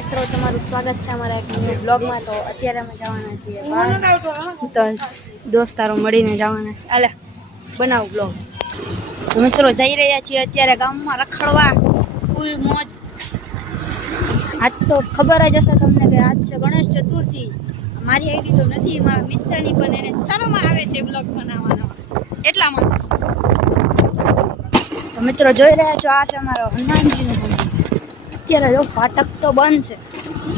મિત્રો તમારું સ્વાગત છે અમારા એક ન્યૂ બ્લોગમાં. તો અત્યારે અમે જવાના છીએ તો દોસ્તારો મળીને જવાના. છે આલે બનાવ બ્લોગ. મિત્રો જઈ રહ્યા છીએ અત્યારે ગામમાં રખડવા. ફૂલ મોજ. આજ તો ખબર જ હશે તમને કે આજ છે ગણેશ ચતુર્થી. મારી આઈડી તો નથી મારા મિત્રની પણ એને શરમ આવે છે બ્લોગ બનાવવાનો. એટલા માટે. મિત્રો જોઈ રહ્યા છો આ છે અમારો હનુમાનજીનું અત્યારે જો ફાટક તો બંધ છે.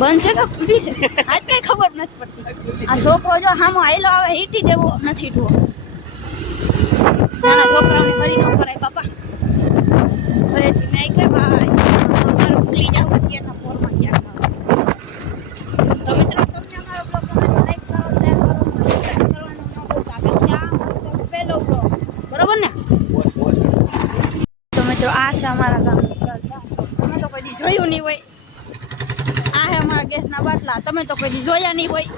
બંધ છે કે ખુલ્લી છે? આજ કઈ ખબર નથી પડતી. આ છોકરો જો હામો આયલો આવે, હીટી દેવો નથી ઠુવો નાના છોકરાઓને ફરી ન કરાય, બાપા. હવે ધીમે આઈ કે ભાઈ અમારે તો મિત્રો, તમને અમારો બ્લોગ ગમે તો શેર કરવાનું પહેલો બરોબર ને? તો મિત્રો, આ છે અમારા ગામનું ઘર તમે તો કોઈ દી જોયું નહીં હોય. આ હે અમારા ગેસના બાટલા. તમે તો કોઈ જોયા નહીં હોય.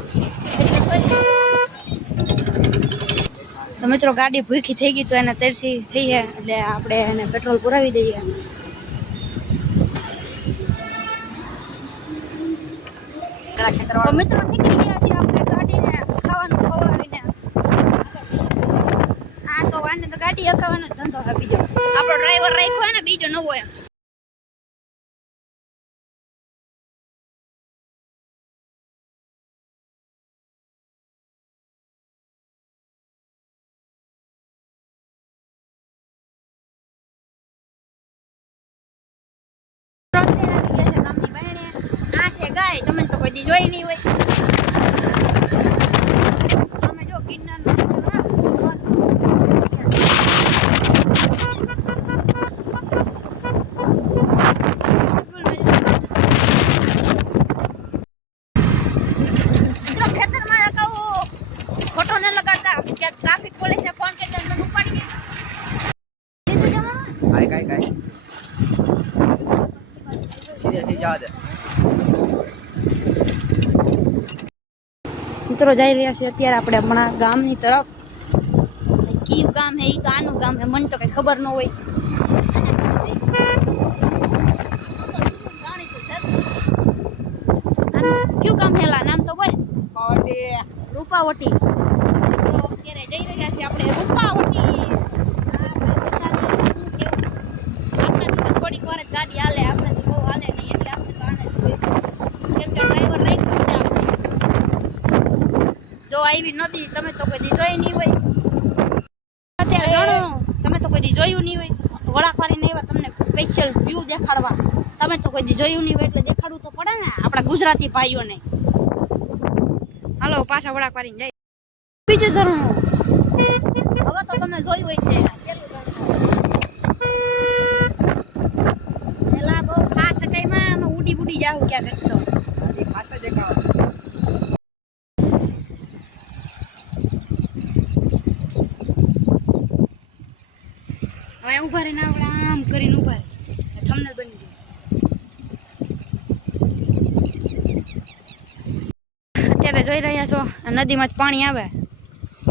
તો મિત્રો ગાડી ભૂખી થઈ ગઈ તો એને તરસી થઈ છે એટલે આપણે એને પેટ્રોલ પુરાવી દઈએ. મિત્રો નીકળી ગયા છીએ આપણે ગાડીને ખાવાનું ખવડાવીને. આ તો વાને તો ગાડી હકાવાનો જ ધંધો છે બીજો. આપણો ડ્રાઈવર રાખ્યો ને, બીજો નવો એમ. છે ગાય, તમને તો કોઈ દી જોઈ નહીં હોય. તમે જો ગિરનારનો મસ્ત. ખોટો ન લગાડતા. કે ટ્રાફિક પોલીસને ફોન કરી મને ઉપાડી દીધું સીધે, સીધા મિત્રો જઈ રહ્યા છીએ અત્યારે આપણે હમણાં ગામની તરફ. કયું ગામ હે એ તો આનું ગામ હે મને તો કઈ ખબર ન હોય. કયું ગામ હેલા નામ તો બોલ. રૂપાવટી. અત્યારે જઈ રહ્યા છીએ આપણે રૂપાવટી આ ભાઈ બધાને શું કહેવું? આપણાથી તો થોડીક વાર જ ગાડી હાલે આપણાથી બહુ હાલે નહીં એટલે આપણે તો આને જ જોઈએ કેમ કે ડ્રાઈવર રાખ્યો છે આપણે જો આવી નથી તમે તો કોઈ જોઈ નહીં હોય. અત્યારે જાણો, તમે તો કોઈ જોયું નહીં હોય. વળાકવાળીને એવા તમને સ્પેશિયલ વ્યૂ દેખાડવા. તમે તો કોઈ જોયું નહીં હોય એટલે દેખાડવું તો પડે ને આપણા ગુજરાતી ભાઈઓને. હાલો, પાછા વળાકવાળીને જાય બીજું ધરણું હવે તો તમે જોયું હોય છે. પેલું ઝરણું પેલા બહુ ઉડી ઉડી જાવ ક્યાં કરતો જોઈ રહ્યા છો, આ નદીમાં જ પાણી આવે.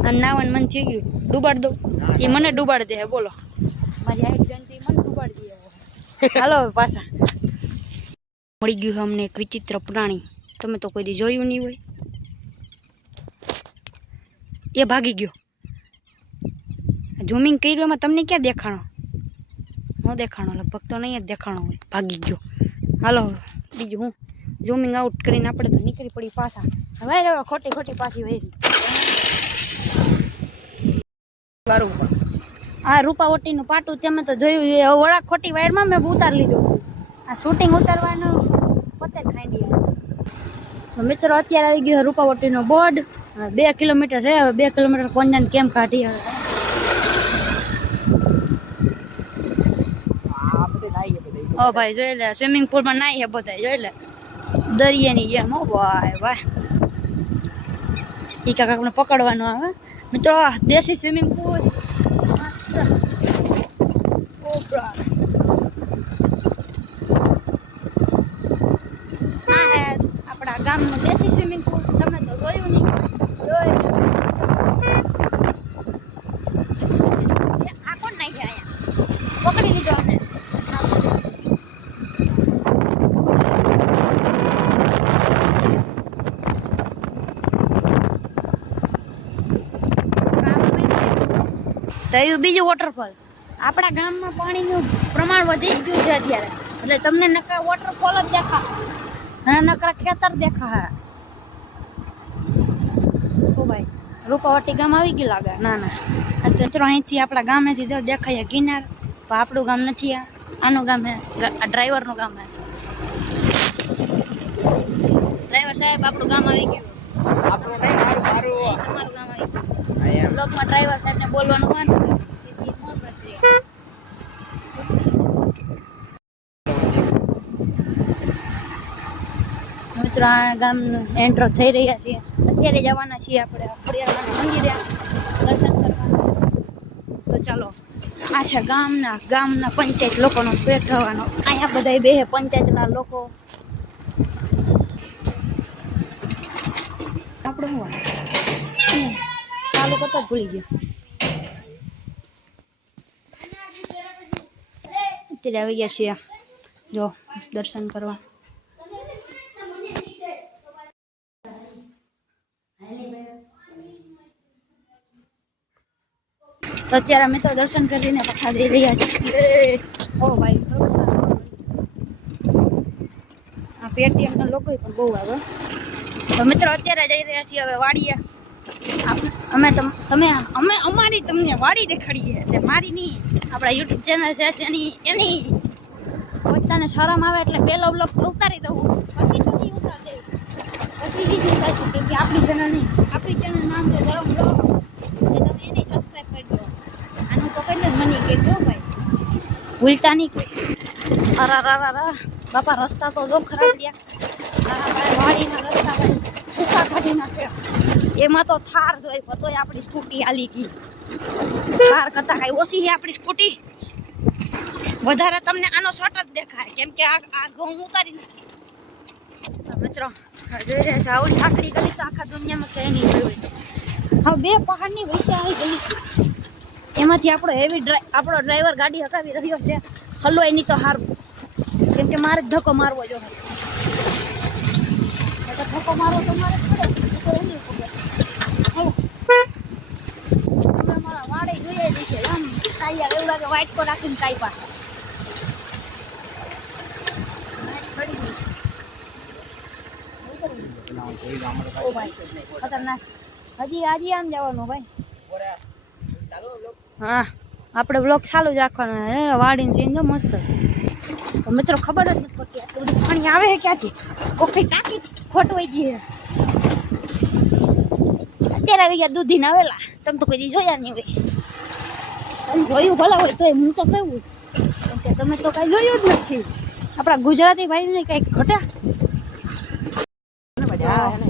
અને નાવાનું મન થઈ ગયું. ડૂબાડ દો. એ મને ડૂબાડ દે, બોલો. મારી આવી બેનથી મને ડૂબાડ દે હાલો પાછા. મળી ગયું અમને એક વિચિત્ર પ્રાણી. તમે તો કોઈ દી જોયું નહીં હોય. એ ભાગી ગયો. ઝૂમિંગ કર્યું, એમાં તમને ક્યાં દેખાણો? ન દેખાણો, લગભગ તો નહીં જ દેખાણો હોય. ભાગી ગયો. હાલો બીજું હું. ઝૂમિંગ આઉટ કરીને આપણે તો નીકળી પડી પાછા. હવે હવે ખોટી ખોટી પાછી વહેરી આ રૂપાવટીનું પાટું તમે તો જોયું વળા ખોટી વાયરમાં મેં ઉતારી લીધું. આ શૂટિંગ ઉતારવાનું પોતે ખાંડી મિત્રો અત્યારે આવી ગયો રૂપાવટીનો બોર્ડ. બે કિલોમીટર રહે હવે બે કિલોમીટર કોંજાને કેમ કાઢી આવે? ઓ ભાઈ જોઈ લે સ્વિમિંગ પુલમાં નાઈ હે બધા જોઈ લે. દરિયાની જેમ ઓ ભાઈ ભાઈ ઈ કાકા આપણે પકડવાનું આવે. મિત્રો દેશી સ્વિમિંગ પુલ મસ્ત. ઓ બ્રા આ હે આપણા ગામનું દેશી સ્વિમિંગ પુલ તમે તો જોયું નહીં જોઈ લે. આ કોણ નાખ્યા અહીંયા પકડી લીધો અમે તો એવું બીજું વોટરફોલ આપણા ગામમાં પાણીનું પ્રમાણ વધી જ ગયું છે અત્યારે. એટલે તમને નકરા વોટરફોલ જ દેખા અને નકરા ખેતર દેખા ઓ ભાઈ રૂપાવટી ગામ આવી ગયું લાગે? ના ના. મિત્રો અહીંથી આપણા ગામેથી તો દેખાય ગિનાર. પણ આપણું ગામ નથી આ. આનું ગામ હે આ ડ્રાઈવરનું ગામ હે. ડ્રાઈવર સાહેબ આપણું ગામ આવી ગયું. આપણું નહીં મારું મારું તમારું ગામ આવી ગયું. બ્લોગમાં ડ્રાઈવર સાહેબને બોલવાનું વાંધો. મિત્રો, આ ગામનું એન્ટર થઈ રહ્યા છીએ. અત્યારે જવાના છીએ આપણે ખોડિયારમાંના મંદિરે દર્શન કરવા તો ચાલો આ ગામના ગામના પંચાયત લોકોનો ભેટ થવાનો. અહીંયા બધા બે પંચાયતના લોકો. આપણું કરતા ભૂલી ગયો. અત્યારે આવી ગયા છીએ. જો, દર્શન કરવા. તો અત્યારે અમે તો દર્શન કરીને પાછા જઈ રહ્યા છીએ. ઓ ભાઈ. આ પેટીએમ ના લોકો પણ બહુ આવે. તો મિત્રો, અત્યારે જઈ રહ્યા છીએ હવે વાડીએ. અમે તમ- અમે અમારી તમને વાડી દેખાડીએ એટલે મારી નહીં. આપણા યુટ્યુબ ચેનલ છે તેની એની પોતાને શરમ આવે એટલે પહેલો બ્લોગ ઉતારી દઉં. પછી નહીં ઉતાર દે પછી જ ઉતારી કેમ કે આપણી ચેનલ નહીં. આપણી ચેનલ નામ છે ધરમ બ્લોગ્સ એટલે તમે એને સબસ્ક્રાઈબ કરી દો. આનું તો કહી મની કે જો ભાઈ. ઉલટા નહીં કોઈ અરા રા રા બાપા, રસ્તા તો જો ખરાબ રહ્યા મારા ભાઈ વાડીના રસ્તા ભાઈ ભૂકા કાઢી નાખ્યા એમાં તો થાર જોઈ તોય આપણી સ્કૂટી હાલી ગઈ થાર કરતા કાંઈ ઓછી છે આપણી સ્કૂટી? વધારે તમને આનો શર્ટ જ દેખાય, કેમ કે આ ઘઉં ઉતારી નાખી. મિત્રો જોઈ રહ્યા છે, આવડી આકડી ગલી તો આખા દુનિયામાં ક્યાંય નહીં જોયું હવે બે પહાડની વચ્ચે આવી ગઈ. એમાંથી આપણો હેવી ડ્રાઈ આપણો ડ્રાઈવર ગાડી હકાવી રહ્યો છે. હલવાય નહીં તો હારું. કેમ કે મારે ધક્કો મારવો જો ધક્કો મારવો તો મારે પડે. તો એની ખબર હાલો. તમે અમારા વાડે જોઈએ જ છે. આમ ટાઈયા એવું લાગે વ્હાઈટ કો રાખીને ભાઈ, ખતરનાક. હજી આમ જવાનું, ભાઈ. હા, આપણે બ્લોક ચાલુ જ રાખવાનો હે વાડીને સીન જો મસ્ત. મિત્રો ખબર જ નથી પડતી, આટલું બધું પાણી આવે છે ક્યાંથી? કોફી ટાંકી ખોટવાઈ ગઈ અત્યારે આવી ગયા દૂધી આવેલા તમે તો કોઈ જોયા નહીં હોય. જોયું ભલા હોય તો હું તો કહું જ કે તમે તો કાંઈ જોયું જ નથી. આપણા ગુજરાતી ભાઈને કંઈક ઘટ્યા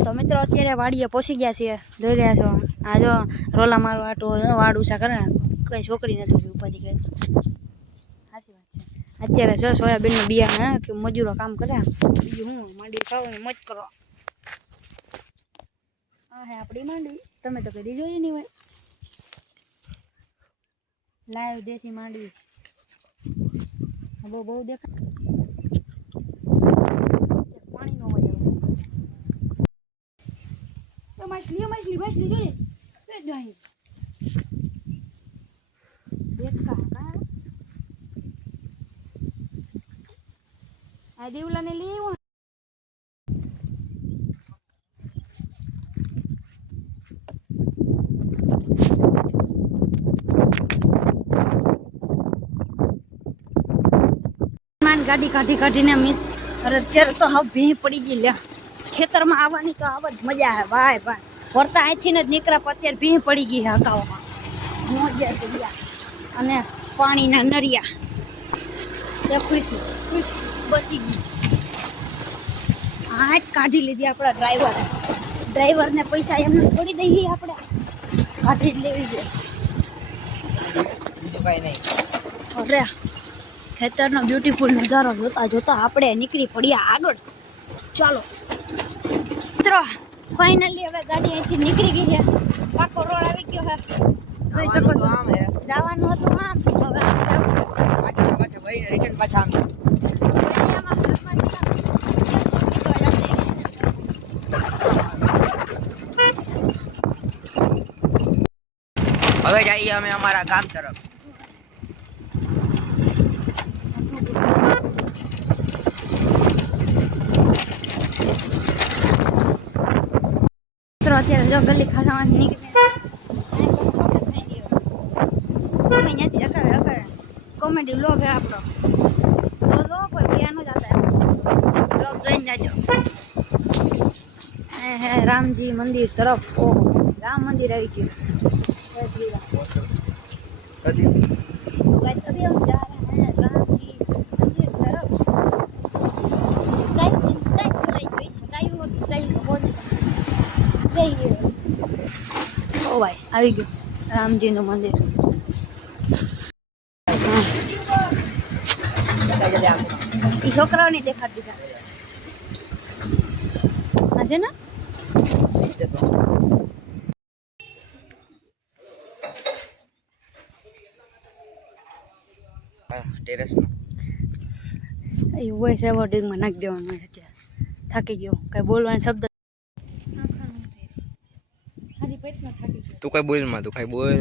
તો મિત્રો અત્યારે વાડીએ પહોંચી ગયા છીએ. જોઈ રહ્યા છો. આ જો રોલા મારવા આટો વાડ ઉછા કરે. કઈ છોકરી નથી ઉપાધિ કરી. સાચી વાત છે. અત્યારે જો સોયાબીનનું બિયારણ કે મજૂરો કામ કરે. બીજું હું માંડી ખાવ ને મજ કરો. હા હે આપણી માંડી. તમે તો કદી જોઈ નહીં હોય. લાઈવ દેશી માંડવી. બહુ બહુ દેખાય પાણી નો હોય માછલી માછલી માછલી જોઈ એ જ અહીં. દેખા કા આ દેવલાને લઈ આવ્યો માન ગાડી કાઢી કાઢીને મી અરે અત્યારે તો હવે ભીં પડી ગઈ લે ખેતરમાં આવવાની તો આવ જ મજા આવે. ભાઈ ભાઈ વરતા અહીંથી ને જ નીકળ્યા પણ અત્યારે ભીં પડી ગઈ છે હકાવામાં મોજા ગયા અને પાણીના નરિયા. તે ખુશી ખુશી બસી ગઈ. હાટ કાઢી લીધી આપણા ડ્રાઈવર ડ્રાઈવરને પૈસા એમને છોડી દઈએ આપણે. કાઢી જ લેવી જોઈએ બીજું કાંઈ નહીં. અરે ખેતરનો બ્યુટીફુલ નજારો જોતા જોતા આપણે નીકળી પડ્યા આગળ. ચાલો. મિત્રો ફાઇનલી હવે ગાડી અહીંથી નીકળી ગઈ છે. પાકો રોડ આવી ગયો છે. જોઈ શકો છો. જવાનું હતું આમ. હવે પાછા પાછા વળીને રિટર્ન પાછા આમ. હવે જઈએ અમે અમારા ગામ તરફ. અત્યારે જો ગલી ખાસામાંથી નીકળે. અહીંયાથી અકાવે અકાવે કોમેડી વ્લોગ હે આપણો. જો જો કોઈ પિયાનો જાતા વ્લોગ જોઈને જાજો. હે હે રામજી મંદિર તરફ. ઓહો રામ મંદિર આવી ગયું. જય શ્રી રામ ભાઈ આવી ગયું. રામજીનું મંદિર. એ છોકરાઓને દેખાડી દીધા. આજે ને? એવું હોય છે રેકોર્ડિંગમાં નાખી દેવાનું અત્યારે. થાકી ગયો. કઈ બોલવાનો શબ્દ હારી પેટમાં થાકી ગયો તું કઈ બોલમાં તું કઈ બોલ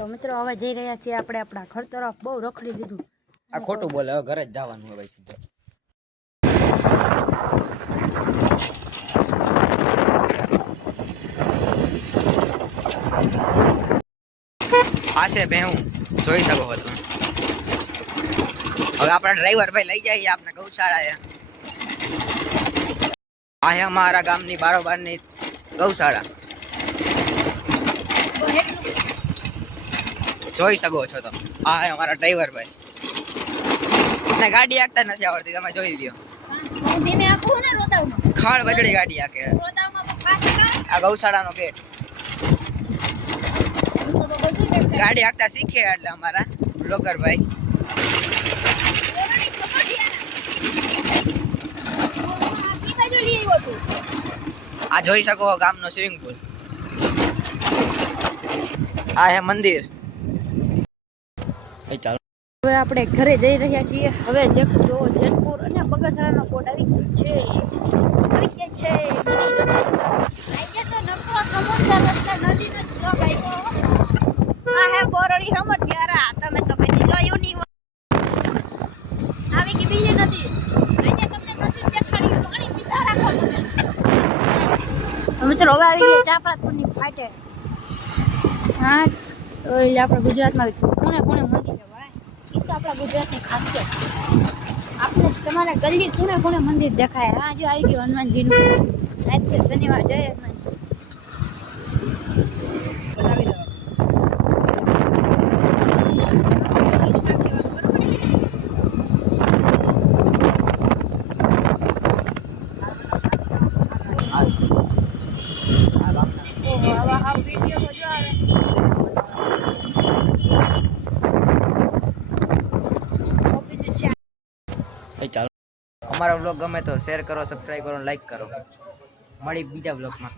તો મિત્રો હવે જઈ રહ્યા છીએ આપણે આપણા ઘર તરફ. બહુ રખડી લીધું. આ ખોટું બોલે હવે ઘરે જ જવાનું હવે ભાઈ સીધું પાસે બેહું જોઈ શકો છો તમે. હવે આપણા ડ્રાઈવર ભાઈ લઈ જાય આપણે ગૌશાળાએ. આ હે અમારા ગામની બારોબારની ગૌશાળા. જોઈ શકો છો તો આ અમારા ડ્રાઈવર ભાઈ. ને ગાડી આંકતા નથી આવડતી, તમે જોઈ લ્યો. ખાડ બજડી ગાડી આકે આ ગૌશાળાનો ગેટ. ગાડી આંકતા શીખે એટલે અમારા બ્લોગર ભાઈ. આ જોઈ શકો ગામનો સ્વિમિંગ પુલ આ હે મંદિર. હવે આપણે ઘરે જઈ રહ્યા છીએ. હવે જે જો જેતપુર અને બગસરાનો કોડ આવી ગયો છે. આવી ગયા છે. આજે તો નકરો સમુદ્ર રસ્તે નદી ને તો ગયો આ તમે તો નહીં આવી ગઈ બીજી નદી. આજે તમને મિત્રો હવે આવી ગઈ ચાપરાતપુરની ફાટે. હા, તો ગુજરાતમાં મંદિર આપણા ગુજરાતની ખાસિયત છે. આપણે તમારા ગલ્લી કોણે કોણે મંદિર દેખાય. હા જો આવી ગયું હનુમાનજીનું. આજ છે, શનિવાર, જય હનુમાન બતાવી દો આ ગામના ઓહો આવા હા વીડિયો તો જો આવે કોપીનું ચા એ ચાલો અમારો બ્લોગ ગમે તો શેર કરો સબસ્ક્રાઈબ કરો લાઈક કરો. મળી બીજા બ્લોગમાં